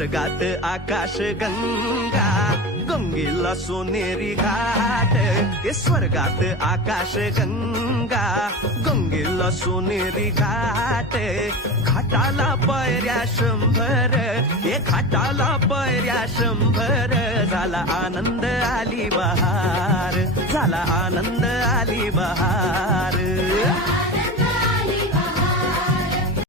स्वर्गात आकाश गंगा, गंगेला सोनेरी घाट. हे स्वर्गात आकाश गंगा, गंगेला सोनेरी घाट. घाटाला पायऱ्या 100, हे घाटाला पायऱ्या 100. झाला आनंद आली बहार, झाला आनंद आली बहार.